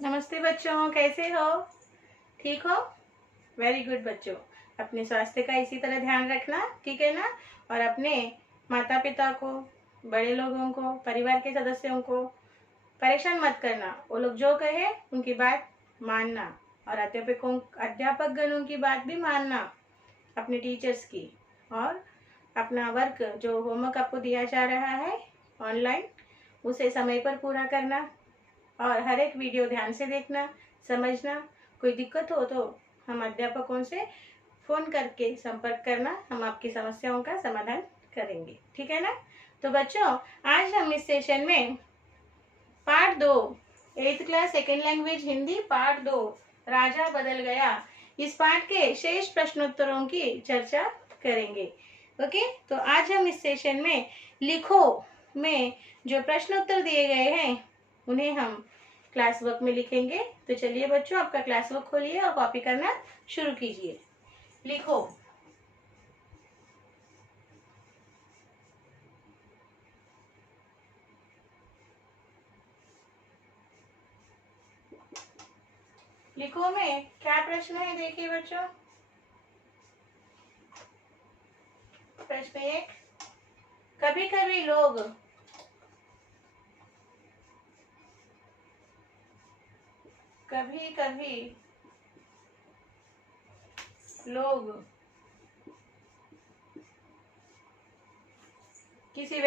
नमस्ते बच्चों, कैसे हो? ठीक हो? वेरी गुड बच्चों। अपने स्वास्थ्य का इसी तरह ध्यान रखना, ठीक है ना? और अपने माता पिता को, बड़े लोगों को, परिवार के सदस्यों को परेशान मत करना। वो लोग जो कहे उनकी बात मानना और अध्यापक गणों की बात भी मानना, अपने टीचर्स की। और अपना वर्क जो होमवर्क आपको दिया जा रहा है ऑनलाइन, उसे समय पर पूरा करना और हर एक वीडियो ध्यान से देखना, समझना। कोई दिक्कत हो तो हम अध्यापकों से फ़ोन करके संपर्क करना, हम आपकी समस्याओं का समाधान करेंगे, ठीक है ना? तो बच्चों, आज हम इस सेशन में part 2, 8th class second language Hindi part 2, राजा बदल गया, इस पार्ट के शेष प्रश्नोत्तरों की चर्चा करेंगे। ओके, तो आज हम इस सेशन में लिखो में जो प्रश्नोत्तर दिए गए हैं उन्हें हम क्लास वर्क में लिखेंगे। तो चलिए बच्चों, आपका क्लास वर्क खोलिए और कॉपी करना शुरू कीजिए। लिखो। लिखो में क्या प्रश्न है, देखिए बच्चों। प्रश्न 1, कभी कभी लोग किसी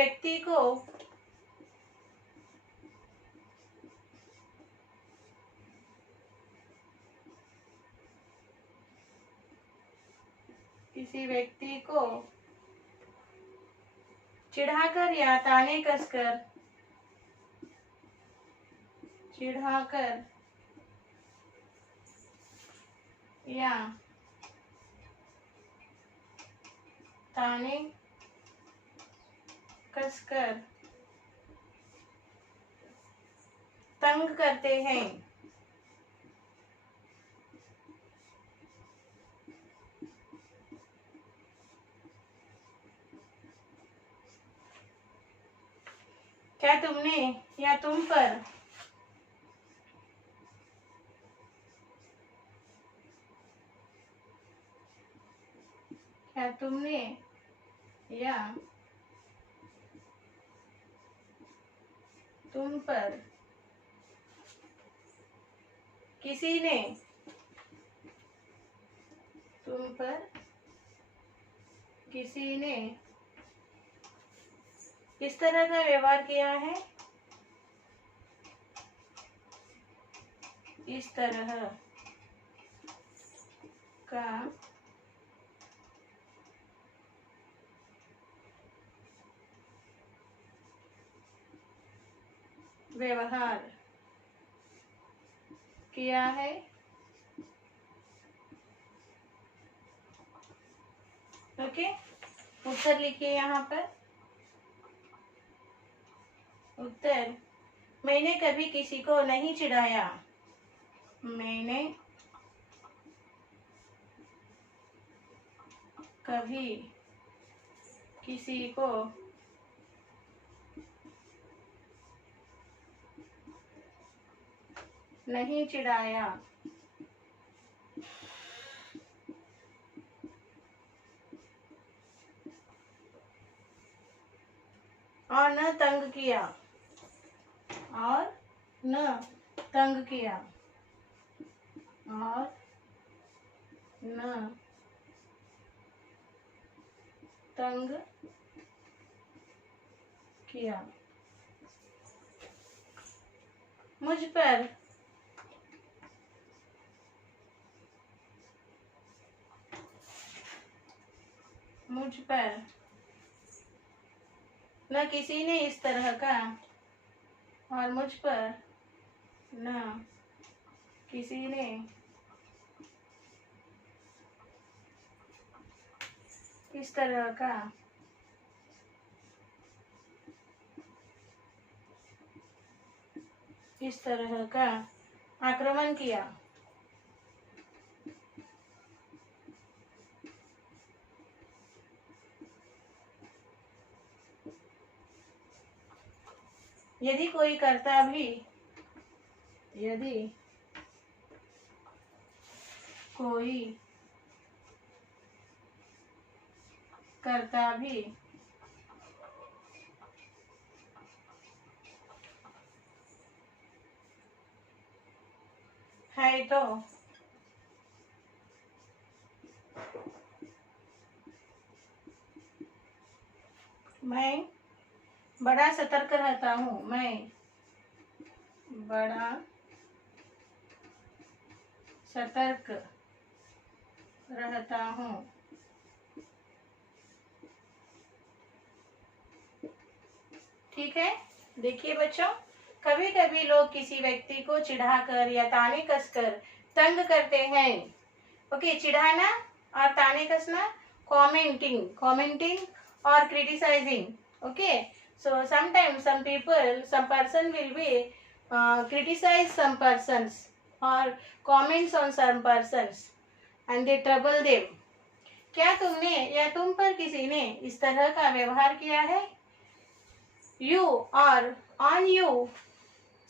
व्यक्ति को चिढ़ाकर या ताने कसकर या ताने कसकर तंग करते हैं। क्या तुमने या तुम पर क्या तुमने या तुम पर किसी ने तुम पर किसी ने इस तरह का व्यवहार किया है? इस तरह का व्यवहार किया है। ओके, उत्तर लिखिए यहाँ पर। उत्तर, मैंने कभी किसी को नहीं चिढ़ाया। मैंने कभी किसी को नहीं चिढ़ाया। और न तंग किया। और न तंग किया। और न तंग किया। मुझ पर न किसी ने इस तरह का, और मुझ पर न किसी ने इस तरह का आक्रमण किया। यदि कोई करता भी कोई करता भी है तो मैं बड़ा सतर्क रहता हूँ। मैं बड़ा सतर्क रहता हूँ। ठीक है। देखिए बच्चों, कभी कभी लोग किसी व्यक्ति को चिढ़ाकर या ताने कसकर तंग करते हैं। ओके, चिढ़ाना और ताने कसना, कमेंटिंग कमेंटिंग और criticising. Okay, so sometimes some person will be criticize some persons or comments on some persons and they trouble them। क्या तुमने या तुम पर किसी ने इस तरह का व्यवहार किया है? You or on you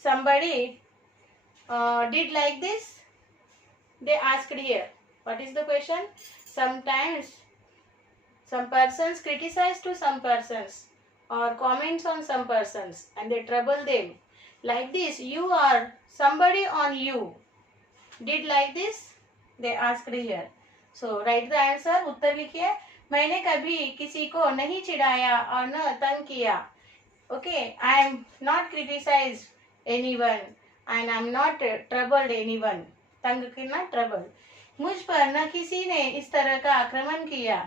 somebody did like this? They asked here. What is the question? Sometimes some persons criticize to some persons or comments on some persons and they trouble them. Like this, you or somebody on you did like this? They asked here. So write the answer. उत्तर लिखिए। मैंने कभी किसी को नहीं चिढ़ाया और न तंग किया। Okay, I am not criticized anyone and I am not troubled anyone. तंग करना trouble। मुझ पर न किसी ने इस तरह का आक्रमण किया।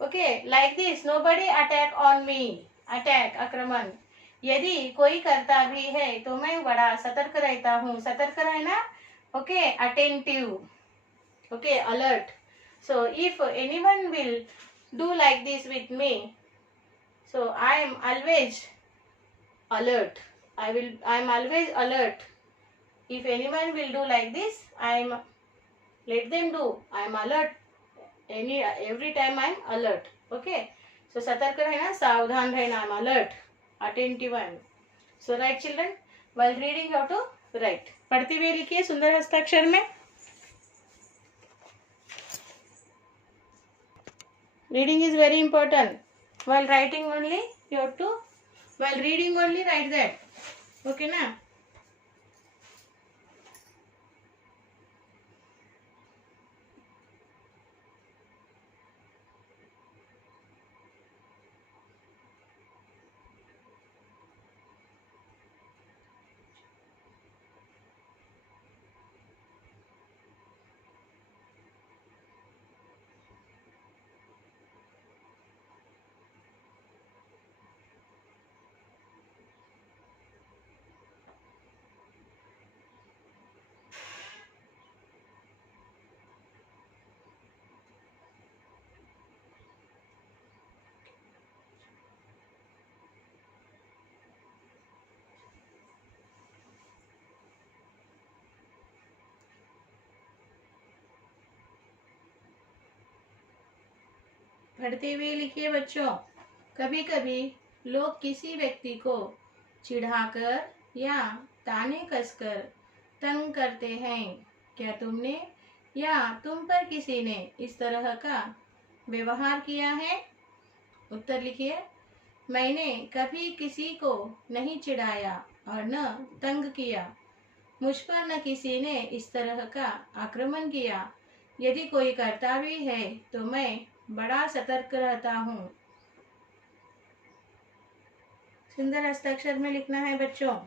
Okay, like this nobody attack on me. Attack आक्रमण। यदि कोई करता भी है तो मैं बड़ा सतर्क रहता हूँ। सतर्क रहना, okay, attentive, okay, alert. So if anyone will do like this with me, so I am always alert. I am always alert. If anyone will do like this, let them do. I am alert. Every time I am alert. Okay. So सतर्क रहना, सावधान रहना, I am alert, attentive I am. So write children, while reading how to write. पढ़ते हुए लिखिए सुंदर हस्ताक्षर में। Reading is very important. While writing only, you have to, while reading only write that. Okay ना? पढ़ते हुए लिखिए बच्चों। कभी कभी लोग किसी व्यक्ति को चिढ़ाकर या ताने कसकर तंग करते हैं। क्या तुमने या तुम पर किसी ने इस तरह का व्यवहार किया है? उत्तर लिखिए। मैंने कभी किसी को नहीं चिढ़ाया और न तंग किया। मुझ पर न किसी ने इस तरह का आक्रमण किया। यदि कोई करता भी है तो मैं बड़ा सतर्क रहता हूँ। सुंदर हस्ताक्षर में लिखना है बच्चों।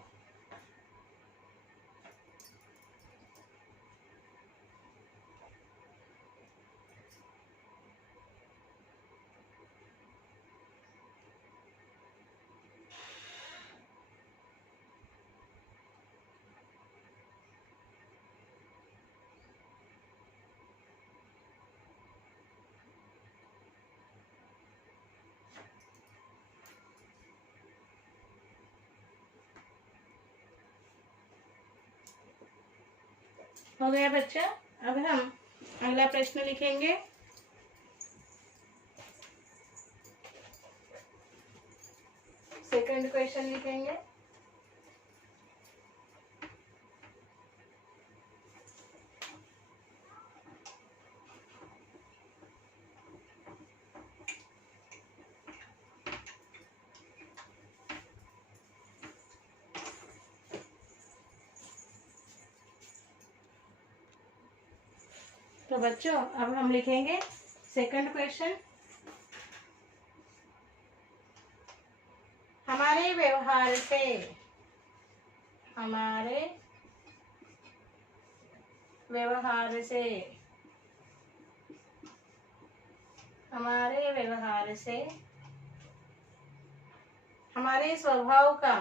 हो गया बच्चा। अब हम अगला प्रश्न लिखेंगे। सेकंड क्वेश्चन लिखेंगे। तो बच्चों अब हम लिखेंगे सेकंड क्वेश्चन। हमारे व्यवहार से, हमारे व्यवहार से, हमारे व्यवहार से हमारे स्वभाव का,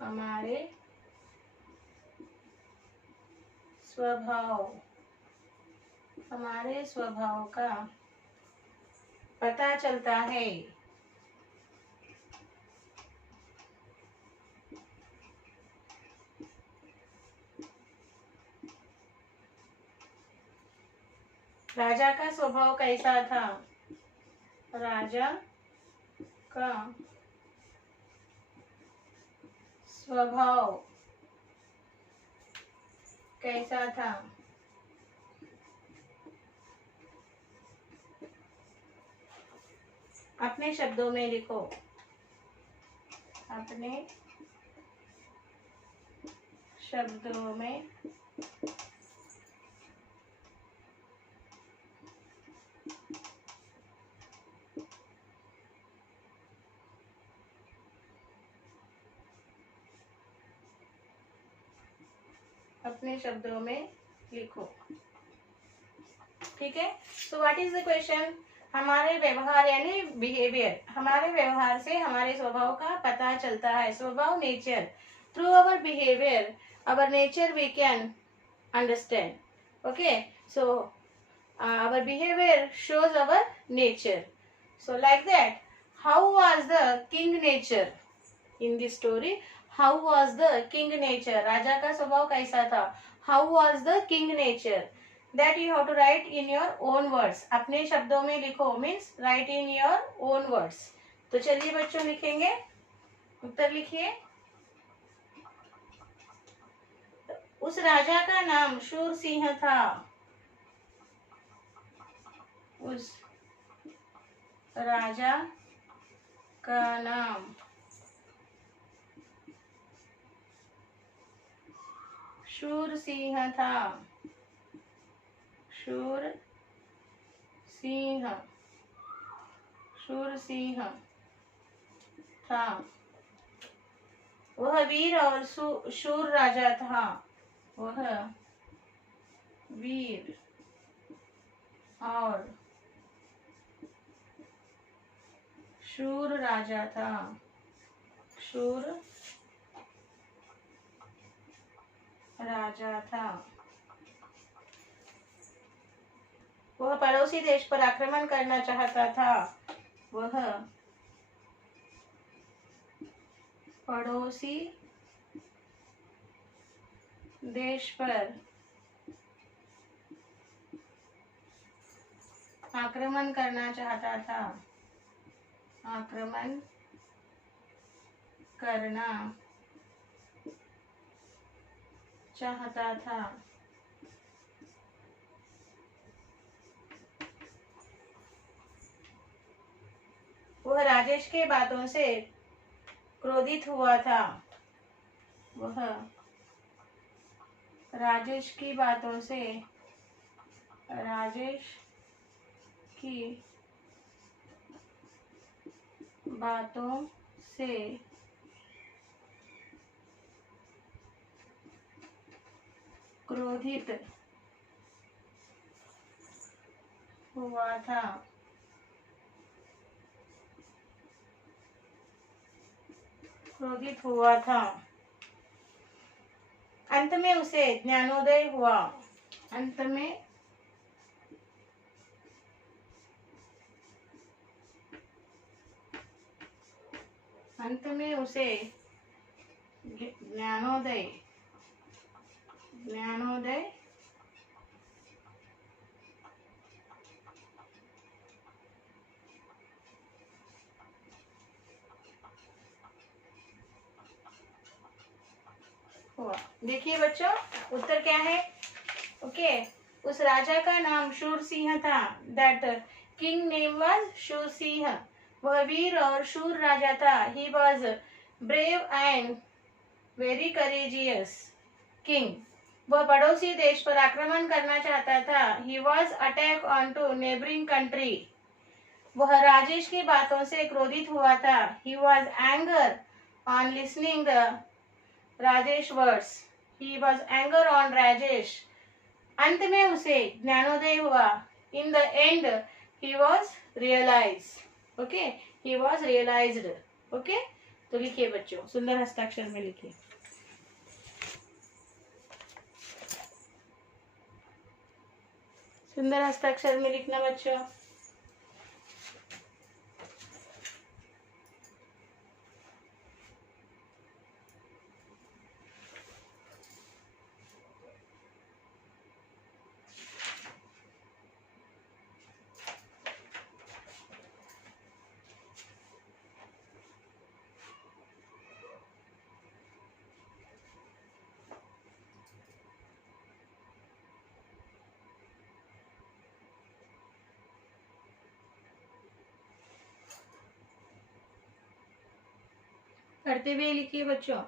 हमारे स्वभाव, हमारे स्वभाव का पता चलता है। राजा का स्वभाव कैसा था? राजा का स्वभाव कैसा था? अपने शब्दों में लिखो, अपने शब्दों में अपने शब्दों में लिखो। ठीक है, so what is the question? हमारे व्यवहार यानी बिहेवियर, हमारे व्यवहार से हमारे स्वभाव का पता चलता है। स्वभाव, nature. Through our behaviour our nature we can understand. Okay, so our behavior shows our nature. So like that, how was the king nature in this story? How was the king nature? राजा का स्वभाव कैसा था? How was the king nature? That you have to write in your own words. अपने शब्दों में लिखो, means write in your own words. तो चलिए बच्चों लिखेंगे, उत्तर लिखिए। उस राजा का नाम शूर सिंह था। उस राजा का नाम शूर सिंह था। शूर सिंह, शूर सिंह था। वह वीर और शूर राजा था। वह वीर और शूर राजा था। शूर राजा था। वह पड़ोसी देश पर आक्रमण करना चाहता था। वह पड़ोसी देश पर आक्रमण करना चाहता था। आक्रमण करना चाहता था। वह राजेश के बातों से क्रोधित हुआ था। वह राजेश की बातों से, राजेश की बातों से क्रोधित हुआ था। क्रोधित हुआ था। अंत में उसे ज्ञानोदय हुआ। अंत में उसे ज्ञानोदय हुआ। देखिए बच्चों, उत्तर क्या है? ओके, उस राजा का नाम शूर सिंह था। दैट किंग नेम वाज शूर सिंह। वह वीर और शूर राजा था। He was brave and very courageous king. वह पड़ोसी देश पर आक्रमण करना चाहता था। He was attack on to neighbouring country. वह राजेश की बातों से क्रोधित हुआ था। He was anger on listening the Rajesh words. He was anger on Rajesh. अंत में उसे ज्ञानोदय हुआ। In the end he was realise. Okay, he was realised. Okay, तो लिखिए बच्चों, सुंदर हस्ताक्षर में लिखिए। सुंदर हस्ताक्षर में लिखना बच्चों। पढ़ते हुए लिखिए बच्चों।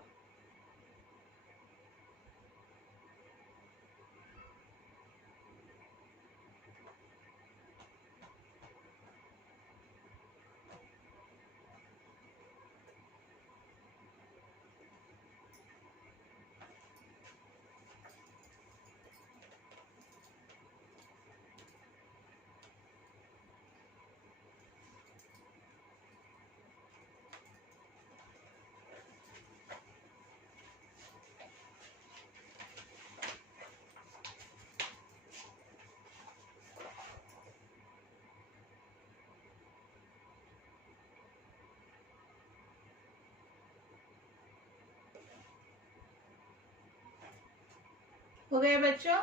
हो गया बच्चों?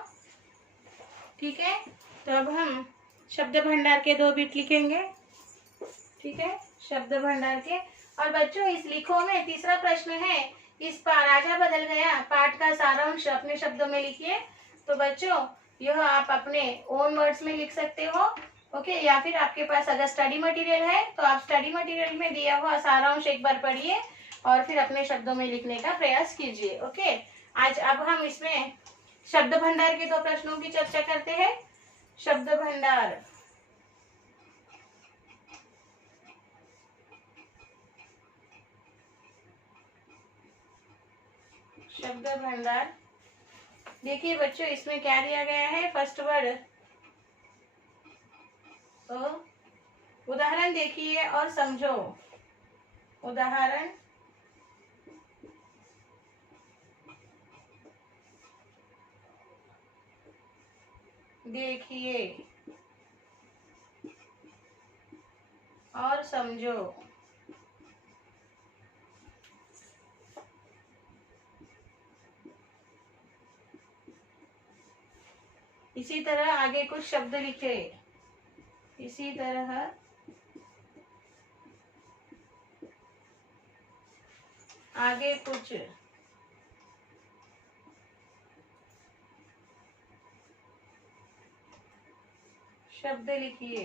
ठीक है, तो अब हम शब्द भंडार के 2 बिट लिखेंगे। ठीक है, शब्द भंडार के। और बच्चों, इस लिखो में तीसरा प्रश्न है, इस पर राजा बदल गया पाठ का सारांश अपने शब्दों में लिखिए। तो बच्चों, यह आप अपने ओन वर्ड्स में लिख सकते हो। ओके, या फिर आपके पास अगर स्टडी मटेरियल है तो आप स्टडी मटेरियल में दिया हुआ सारांश एक बार पढ़िए और फिर अपने शब्दों में लिखने का प्रयास कीजिए। ओके, आज अब हम इसमें शब्द भंडार के 2 प्रश्नों की चर्चा करते हैं। शब्द भंडार। शब्द भंडार, देखिए बच्चों, इसमें क्या दिया गया है। फर्स्ट वर्ड उदाहरण देखिए और समझो। उदाहरण देखिए और समझो। इसी तरह आगे कुछ शब्द लिखे। इसी तरह आगे कुछ शब्द लिखिए।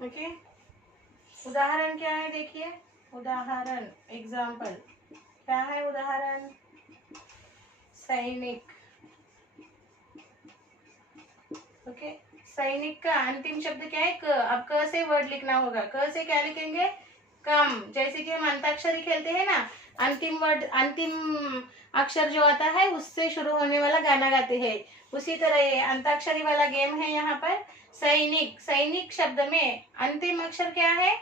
ओके, उदाहरण क्या है देखिए। उदाहरण, एग्जाम्पल क्या है। उदाहरण सैनिक। ओके, सैनिक का अंतिम शब्द क्या है। क। अब क से वर्ड लिखना होगा। क से क्या लिखेंगे, कम। जैसे कि हम अंताक्षरी खेलते हैं ना, अंतिम वर्ड, अंतिम अक्षर जो आता है उससे शुरू होने वाला गाना गाते हैं, उसी तरह ये अंताक्षरी वाला गेम है। यहाँ पर सैनिक, सैनिक शब्द में अंतिम अक्षर क्या है,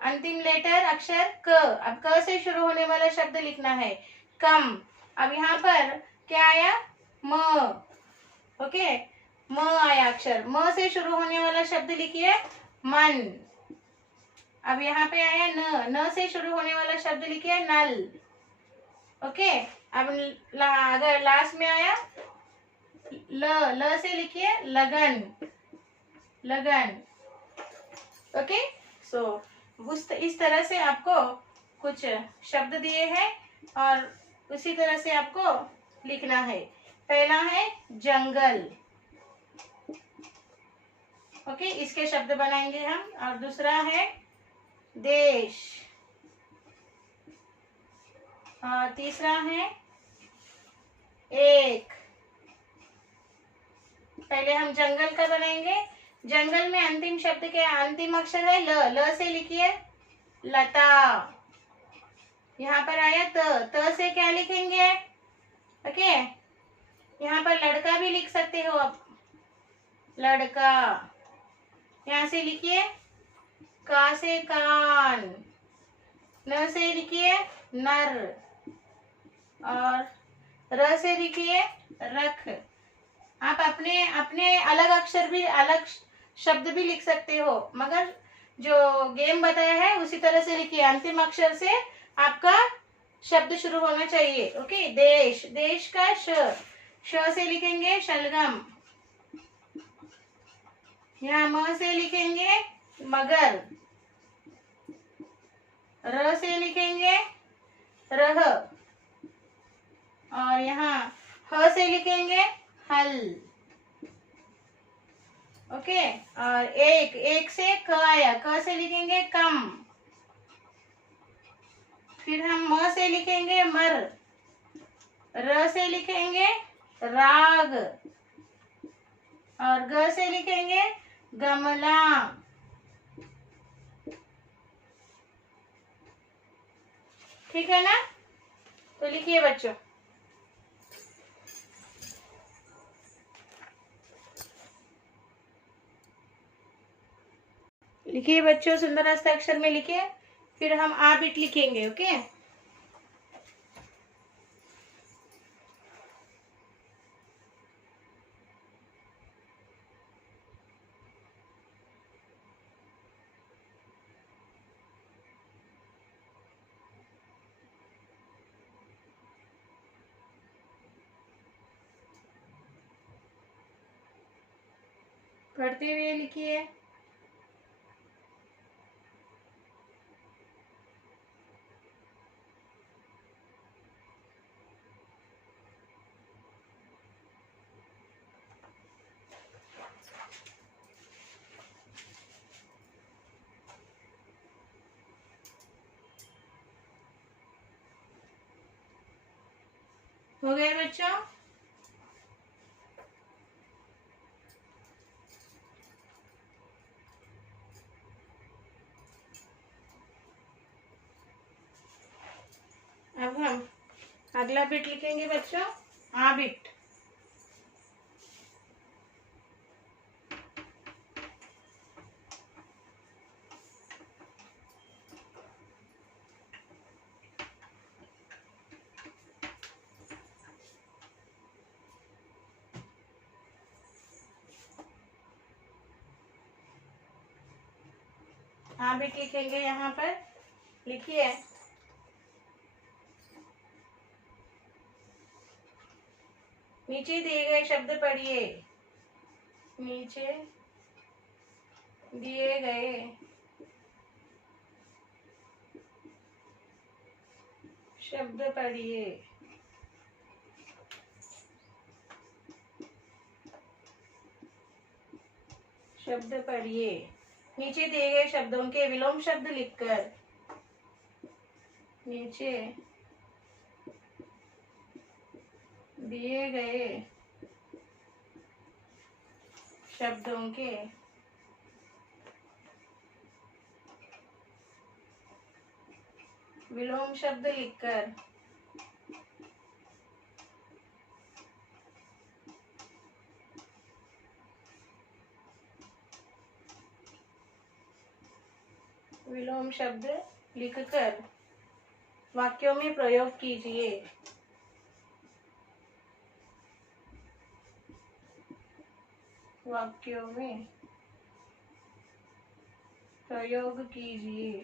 अंतिम लेटर अक्षर क। अब क से शुरू होने वाला शब्द लिखना है, कम। अब यहाँ पर क्या आया, म। ओके, म आया अक्षर। म से शुरू होने वाला शब्द लिखिए, मन। अब यहाँ पे आया न। न से शुरू होने वाला शब्द लिखिए, नल। ओके, अब अगर लास्ट में आया ल। ल से लिखिए, लगन। लगन। ओके, सो इस तरह से आपको कुछ शब्द दिए हैं और उसी तरह से आपको लिखना है। पहला है जंगल। ओके, इसके शब्द बनाएंगे हम। और दूसरा है देश, और तीसरा है एक। पहले हम जंगल का बनाएंगे। जंगल में अंतिम शब्द के अंतिम अक्षर है ल। ल से लिखिए लता। यहाँ पर आया त से क्या लिखेंगे? ओके, यहाँ पर लड़का भी लिख सकते हो आप, लड़का। यहाँ से लिखिए का से कान, न से लिखिए नर, और र से लिखिए रख। आप अपने अपने अलग अक्षर भी, अलग शब्द भी लिख सकते हो, मगर जो गेम बताया है उसी तरह से लिखिए। अंतिम अक्षर से आपका शब्द शुरू होना चाहिए। ओके, देश, देश का श से लिखेंगे शलगम। यहाँ म से लिखेंगे मगर, र से लिखेंगे रह, और यहाँ ह से लिखेंगे हल। ओके, और एक, एक से क आया, क से लिखेंगे कम। फिर हम म से लिखेंगे मर, र से लिखेंगे राग, और ग से लिखेंगे गमला। ठीक है ना? तो लिखिए बच्चों। लिखिए बच्चों, सुंदर हस्ताक्षर में लिखिए। फिर हम आ बिट लिखेंगे। ओके, पढ़ते हुए लिखिए। हो गए बच्चों? अब हम अगला बिट लिखेंगे बच्चों, आ बिट। आ बिट लिखेंगे। यहाँ पर लिखिए नीचे दिए गए शब्द पढ़िए। नीचे दिए गए शब्द पढ़िए। शब्द पढ़िए। नीचे दिए गए शब्दों के विलोम शब्द लिखकर, नीचे दिए गए शब्दों के विलोम शब्द लिखकर विलोम शब्द लिखकर वाक्यों में प्रयोग कीजिए। वाक्यों में प्रयोग कीजिए।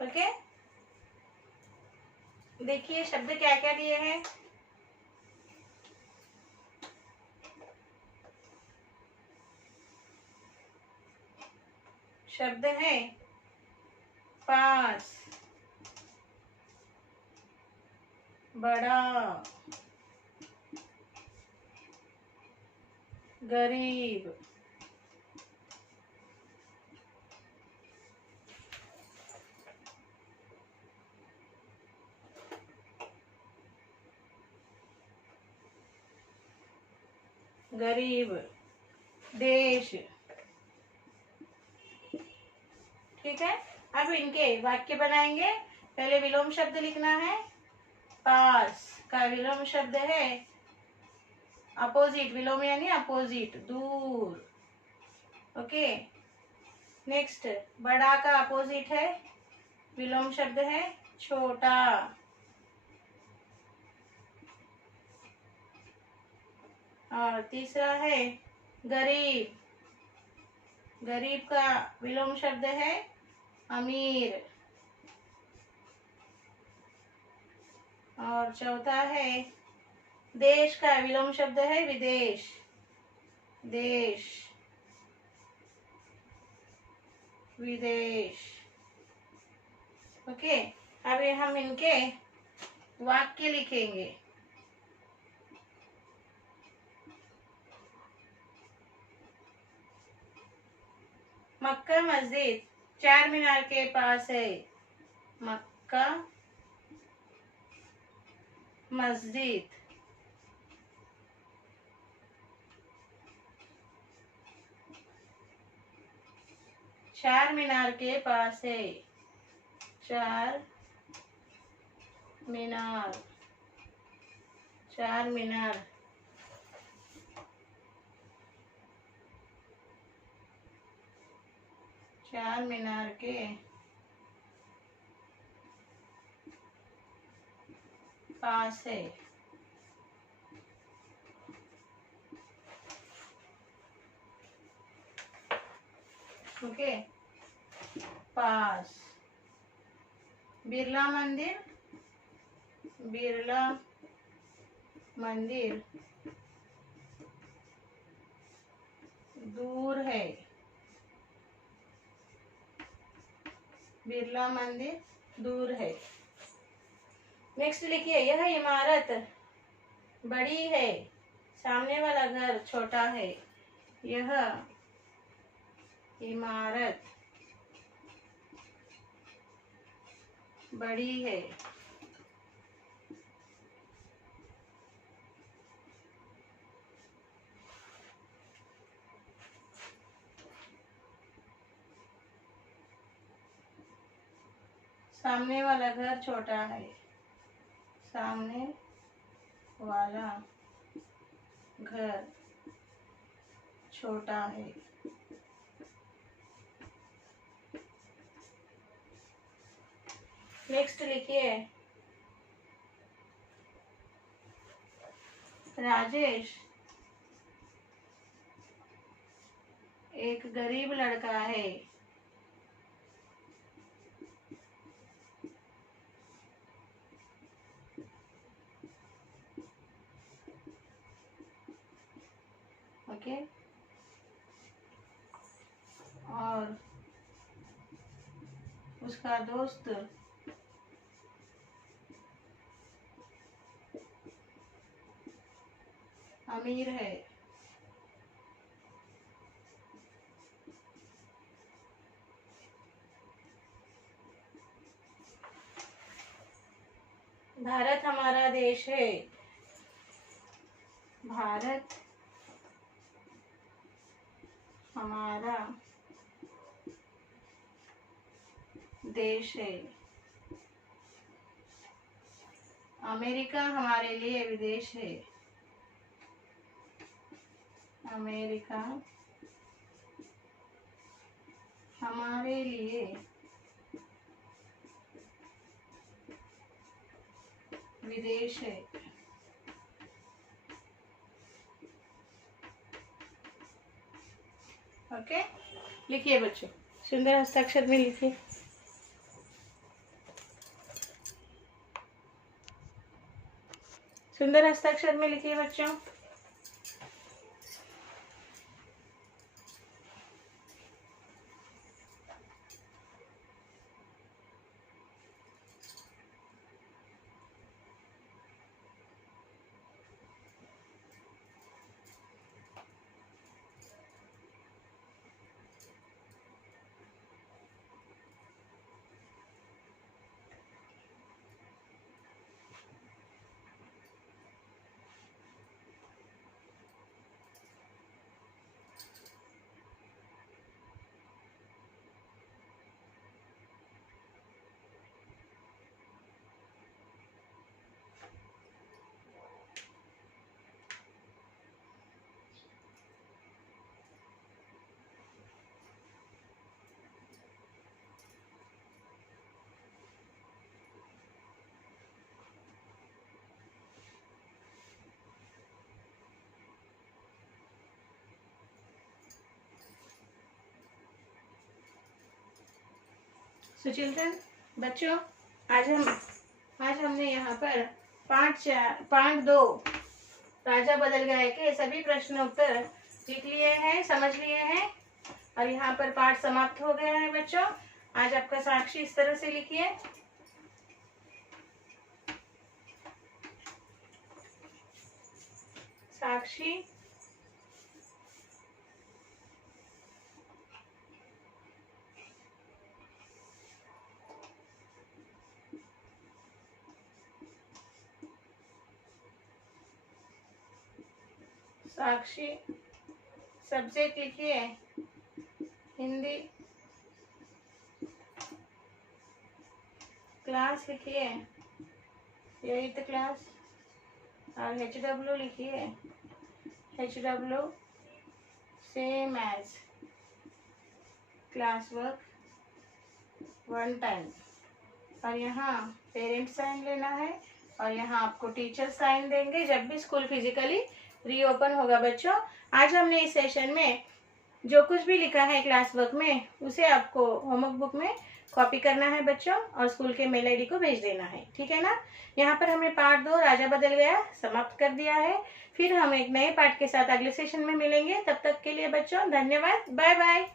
ओके, देखिए शब्द क्या क्या दिए हैं। शब्द है पास, बड़ा, गरीब, गरीब, देश। ठीक है, अब इनके वाक्य बनाएंगे। पहले विलोम शब्द लिखना है। पास का विलोम शब्द है अपोजिट, विलोम यानी अपोजिट, दूर। ओके, नेक्स्ट, बड़ा का अपोजिट है, विलोम शब्द है छोटा। और तीसरा है गरीब, गरीब का विलोम शब्द है अमीर। और चौथा है देश का विलोम शब्द है विदेश, देश, विदेश। ओके, अब हम इनके वाक्य लिखेंगे। मक्का मस्जिद चार मीनार के पास है। मक्का मस्जिद चार मीनार के पास है। चार मीनार, चार मीनार, चार मीनार के पास है। ओके, पास। बिरला मंदिर, बिरला मंदिर दूर है। बिरला मंदिर दूर है। नेक्स्ट लिखिए, यह इमारत बड़ी है, सामने वाला घर छोटा है। यह इमारत बड़ी है, सामने वाला घर छोटा है। सामने वाला घर छोटा है। नेक्स्ट लिखिए, राजेश एक गरीब लड़का है। ओके, और उसका दोस्त अमीर है। भारत हमारा देश है। भारत हमारा देश है। अमेरिका हमारे लिए विदेश है। अमेरिका हमारे लिए विदेश है। ओके, लिखिए बच्चों, सुंदर हस्ताक्षर में लिखिए। सुंदर हस्ताक्षर में लिखिए बच्चों। सो चिल्ड्रन, बच्चों, आज हमने यहाँ पर पार्ट 2 राजा बदल गए के सभी प्रश्न उत्तर लिख लिए हैं, समझ लिए हैं, और यहाँ पर पाठ समाप्त हो गया है बच्चों। आज आपका साक्षी इस तरह से लिखिए। साक्षी साक्षी सब्जेक्ट लिखिए हिंदी, क्लास लिखिए 8th क्लास, और HW लिखिए HW same as class work 1 time, और यहाँ पेरेंट साइन लेना है, और यहाँ आपको टीचर साइन देंगे जब भी स्कूल फिजिकली रीओपन होगा। बच्चों, आज हमने इस सेशन में जो कुछ भी लिखा है क्लास वर्क में उसे आपको होमवर्क बुक में कॉपी करना है बच्चों, और स्कूल के मेल आईडी को भेज देना है, ठीक है ना। यहाँ पर हमने पार्ट 2 राजा बदल गया समाप्त कर दिया है। फिर हम एक नए पार्ट के साथ अगले सेशन में मिलेंगे। तब तक के लिए बच्चों धन्यवाद, बाय बाय।